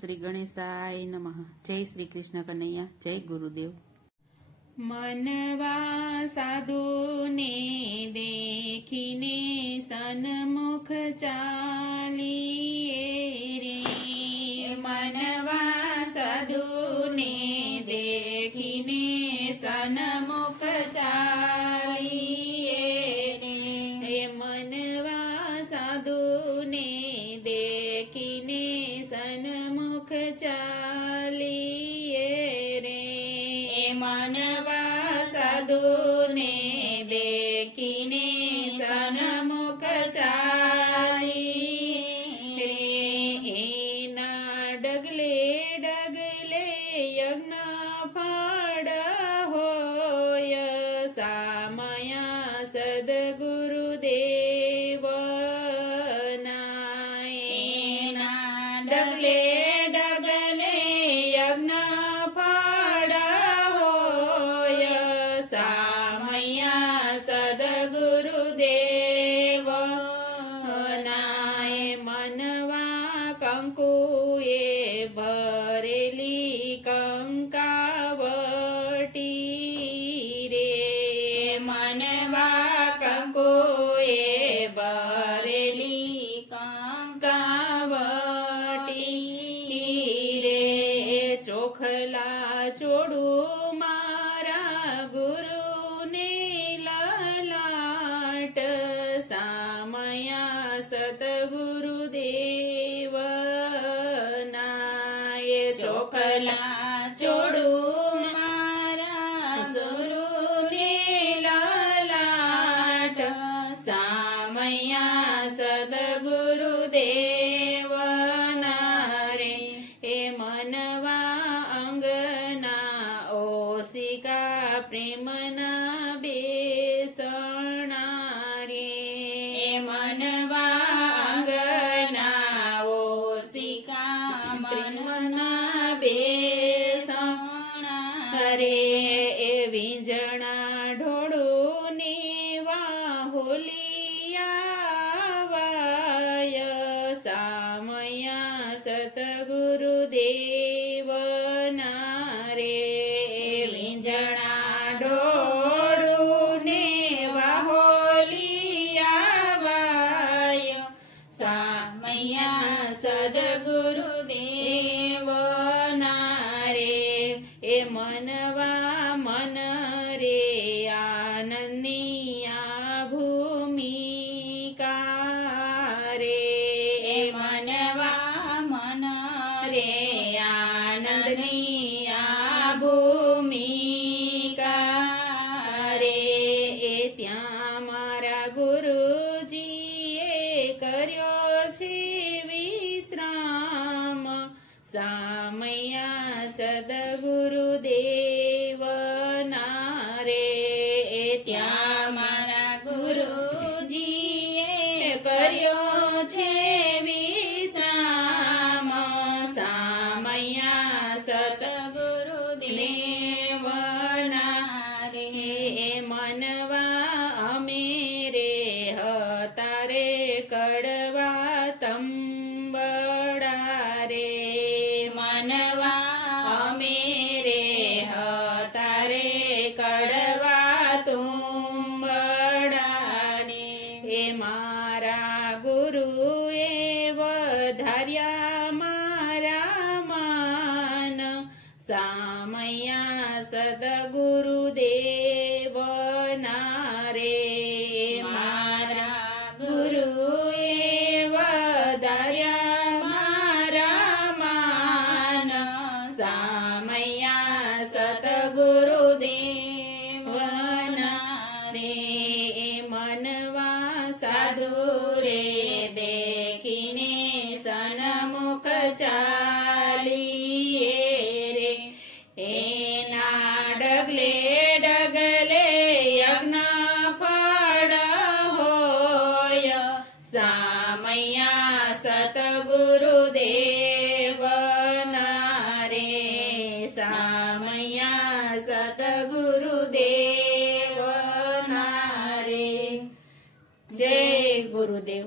શ્રી ગણેશાય નમઃ. જય શ્રી કૃષ્ણ કનૈયા. જય ગુરુદેવ. મનવા સાધુને દેખીને સન્મુખ ચાલીએ રે. મનવા સાધુને દેખીને સન્મુખ ચાલીએ રે. મનવા સાધુને દેખીને સન્મુખ ચાલીએ રે. મનવા સાધુને દેખીને સન્મુખ ચાલીએ રે. એના ડગલે ડગલે યજ્ઞ ફળ હોય સામયા સદગુરુદેવના. એના ડગલે ડગલે યજ્ઞ ફળ હોય સામયા સદગુરુદેવના. મનવા કંકુએ ભરેલી કંકાવટી રે. મનવા કંકુએ ભરેલી કંકાવટી રે. ચોખલા ચોડું મારા ગુરુને લલાટ સામયા સતગુરુદેવના. ચોખલા ચોડું મારા ગુરુને લલાટ સામયા સદગુરુદેવના રે. મનવા અંગના ઓસિકા પ્રેમના બેસણા રે. મનવા અંગના ઓસિકા પ્રેમના બેસણા રે. વીંજણા ઢોળું ને વાહોલિયા વાય સામયા સતગુરુદેવના રે. વીંજણા ઢોળું ને વાહોલિયા વાય સામયા સદગુરુદેવના રે. મનવા મન રે આનંદની આ ભૂમિકા રે. મનવા મન રે આનંદની આ ભૂમિકા રે. ત્યાં મારા ગુરુજીએ કર્યો છે વિશ્રામ સામયા સદગુરુદેવના રે. ત્યાં મારા ગુરુજીએ કર્યો છે વિશ્રામ સામયા સતગુરુદેવના રે. મનવા અમે રે હતા રે કડવા તંબડા રે. મનવા અમે રે હતા રે કડવા તુંબડા રે. મારા ગુરુએ વધાર્યા મારા માન સામયા સદગુરુદેવના રે. મારા ગુરુએ વધાર્યા મારા માન સામયા સતગુરુદેવના રે. મનવા સાધુ રે દેખીને સન્મુખ ચાલીએ રે. એના ડગલે ડગલે યજ્ઞ ફળ હોય સામયા સતગુરુદેવના રે. સામયા સતગુરુદેવના રે. જય ગુરુદેવ.